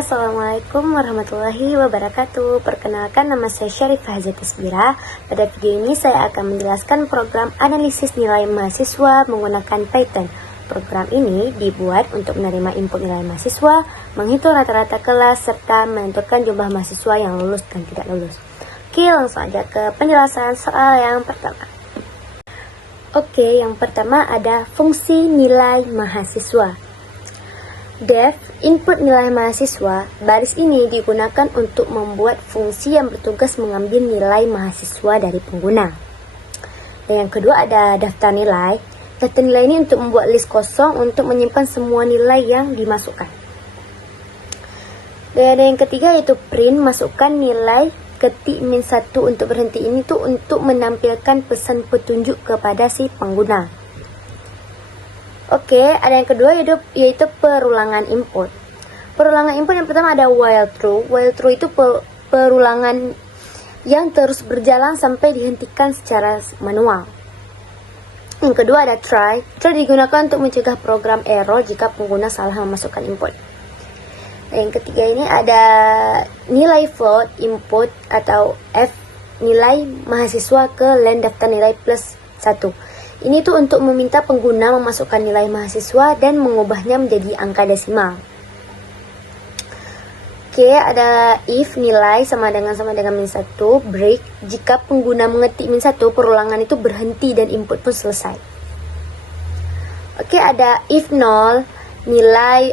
Assalamualaikum warahmatullahi wabarakatuh. Perkenalkan, nama saya Syarifah Zatisbira. Pada video ini saya akan menjelaskan program analisis nilai mahasiswa menggunakan Python. Program ini dibuat untuk menerima input nilai mahasiswa, menghitung rata-rata kelas, serta menentukan jumlah mahasiswa yang lulus dan tidak lulus. Oke, langsung aja ke penjelasan soal yang pertama. Oke, yang pertama ada fungsi nilai mahasiswa. Def, input nilai mahasiswa. Baris ini digunakan untuk membuat fungsi yang bertugas mengambil nilai mahasiswa dari pengguna. Dan yang kedua ada daftar nilai. Daftar nilai ini untuk membuat list kosong untuk menyimpan semua nilai yang dimasukkan. Dan ada yang ketiga yaitu print, masukkan nilai, ketik -1 untuk berhenti. Ini tuh untuk menampilkan pesan petunjuk kepada si pengguna. Oke, ada yang kedua yaitu perulangan input. Perulangan input yang pertama ada while true. While true itu perulangan yang terus berjalan sampai dihentikan secara manual. Yang kedua ada try. Try digunakan untuk mencegah program error jika pengguna salah memasukkan input. Dan yang ketiga ini ada nilai float input atau F, nilai mahasiswa ke len daftar nilai +1. Ini tuh untuk meminta pengguna memasukkan nilai mahasiswa dan mengubahnya menjadi angka desimal. Oke, ada if nilai sama dengan -1, break. Jika pengguna mengetik -1, perulangan itu berhenti dan input pun selesai. Oke, ada if 0, nilai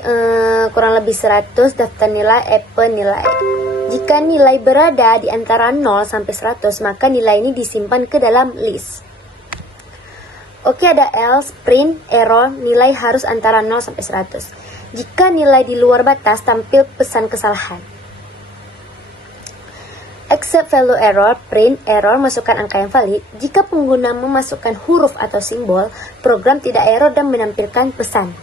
kurang lebih 100, daftar nilai apple nilai. Jika nilai berada di antara 0 sampai 100, maka nilai ini disimpan ke dalam list. Oke, ada else, print, error, nilai harus antara 0 sampai 100. Jika nilai di luar batas, tampil pesan kesalahan. Accept value error, print, error, masukkan angka yang valid. Jika pengguna memasukkan huruf atau simbol, program tidak error dan menampilkan pesan.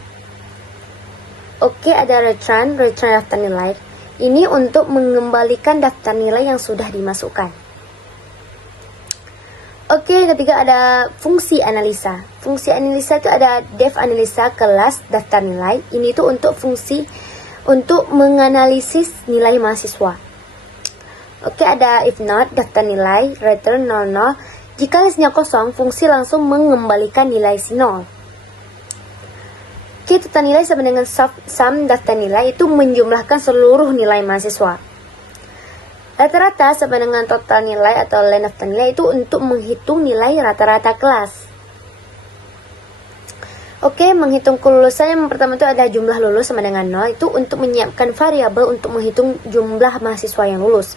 Oke, ada return daftar nilai. Ini untuk mengembalikan daftar nilai yang sudah dimasukkan. Oke, ketiga ada fungsi analisa. Fungsi analisa itu ada def analisa kelas daftar nilai. Ini tuh untuk fungsi untuk menganalisis nilai mahasiswa. Oke, ada if not daftar nilai return 00. Jika listnya kosong, fungsi langsung mengembalikan nilai si 0. Oke, total nilai sama dengan sum daftar nilai itu menjumlahkan seluruh nilai mahasiswa. Rata-rata sama dengan total nilai atau len daftar nilai itu untuk menghitung nilai rata-rata kelas. Oke, menghitung kelulusan yang pertama itu ada jumlah lulus sama dengan 0. Itu untuk menyiapkan variabel untuk menghitung jumlah mahasiswa yang lulus.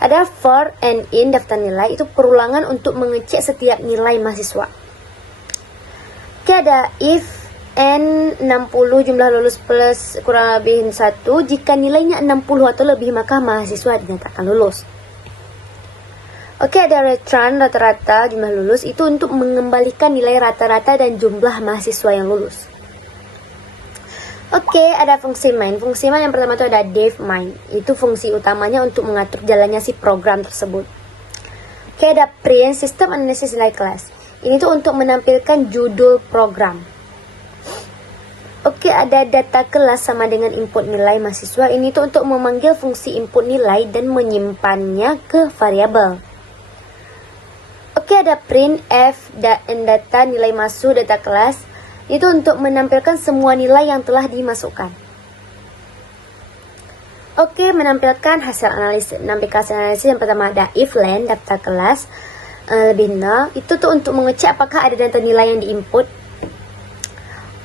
Ada for and in daftar nilai, itu perulangan untuk mengecek setiap nilai mahasiswa. Oke, ada if N60 jumlah lulus plus kurang lebih 1. Jika nilainya 60 atau lebih, maka mahasiswa dinyatakan lulus. Oke, ada return rata-rata jumlah lulus. Itu untuk mengembalikan nilai rata-rata dan jumlah mahasiswa yang lulus. Oke, ada fungsi main. Fungsi main yang pertama itu ada def main. Itu fungsi utamanya untuk mengatur jalannya si program tersebut. Oke, ada print system analysis nilai kelas. Ini tuh untuk menampilkan judul program. Oke, ada data kelas sama dengan input nilai mahasiswa. Ini tuh untuk memanggil fungsi input nilai dan menyimpannya ke variabel. Oke, ada print f dan data nilai masuk data kelas. Itu untuk menampilkan semua nilai yang telah dimasukkan. Oke, menampilkan hasil analisis. Menampilkan hasil analisis yang pertama ada if len daftar kelas lebih 0. Itu tuh untuk mengecek apakah ada data nilai yang diinput.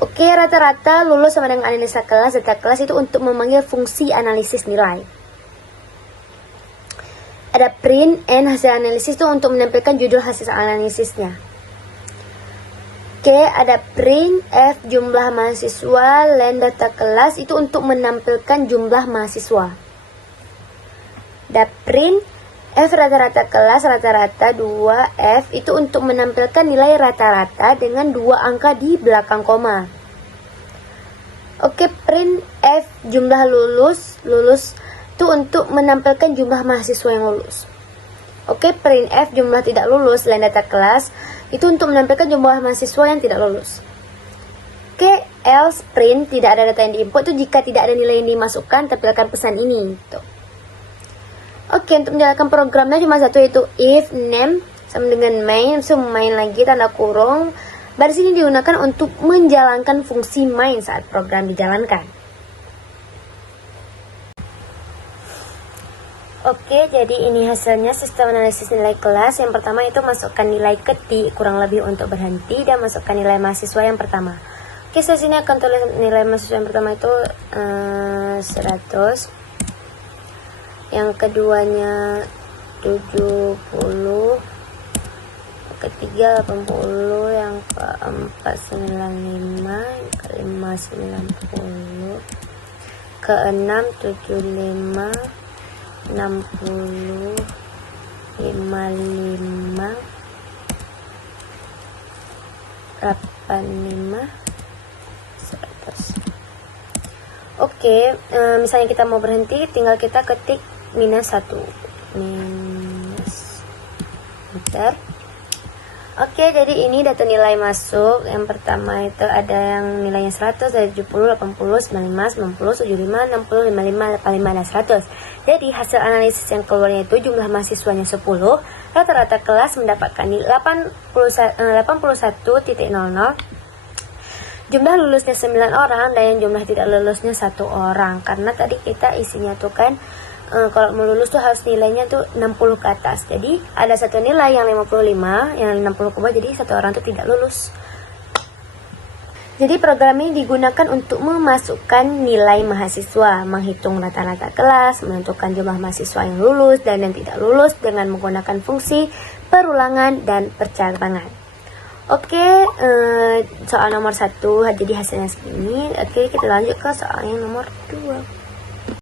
Oke, rata-rata lulus sama dengan analisa kelas, data kelas itu untuk memanggil fungsi analisis nilai. Ada print n hasil analisis itu untuk menampilkan judul hasil analisisnya. Oke, ada print f jumlah mahasiswa, len data kelas itu untuk menampilkan jumlah mahasiswa. Ada print f rata-rata kelas, rata-rata 2f itu untuk menampilkan nilai rata-rata dengan 2 angka di belakang koma. Oke, print f jumlah lulus itu untuk menampilkan jumlah mahasiswa yang lulus. Oke, print f jumlah tidak lulus len data kelas itu untuk menampilkan jumlah mahasiswa yang tidak lulus. Oke, else print, tidak ada data yang diinput itu jika tidak ada nilai yang dimasukkan, tampilkan pesan ini. Tuh. Oke, untuk menjalankan programnya cuma satu, yaitu if name sama dengan main, main lagi tanda kurung. Baris ini digunakan untuk menjalankan fungsi main saat program dijalankan. Oke, jadi ini hasilnya sistem analisis nilai kelas. Yang pertama itu masukkan nilai ketik kurang lebih untuk berhenti, dan masukkan nilai mahasiswa yang pertama. Oke, saya sini akan tulis nilai mahasiswa yang pertama itu 100. Yang keduanya 70. Ketiga 80, yang keempat 95, yang kelima 90, keenam 75, 60, 55, 85, 100. Oke, misalnya kita mau berhenti, tinggal kita ketik -1, enter. Oke, jadi ini data nilai masuk. Yang pertama itu ada yang nilainya 100, ada 70, 80, 95, 90, 75, 60, 55, 85, dan 100. Jadi hasil analisis yang keluarnya itu jumlah mahasiswanya 10, rata-rata kelas mendapatkan 81.00, jumlah lulusnya 9 orang, dan yang jumlah tidak lulusnya 1 orang. Karena tadi kita isinya tuh kan kalau mau lulus tuh harus nilainya tuh 60 ke atas. Jadi ada satu nilai yang 55, yang 60 ke bawah, jadi satu orang tuh tidak lulus. Jadi program ini digunakan untuk memasukkan nilai mahasiswa, menghitung rata-rata kelas, menentukan jumlah mahasiswa yang lulus dan yang tidak lulus dengan menggunakan fungsi perulangan dan percabangan. Oke, soal nomor 1 jadi hasilnya segini. Oke, kita lanjut ke soal yang nomor 2.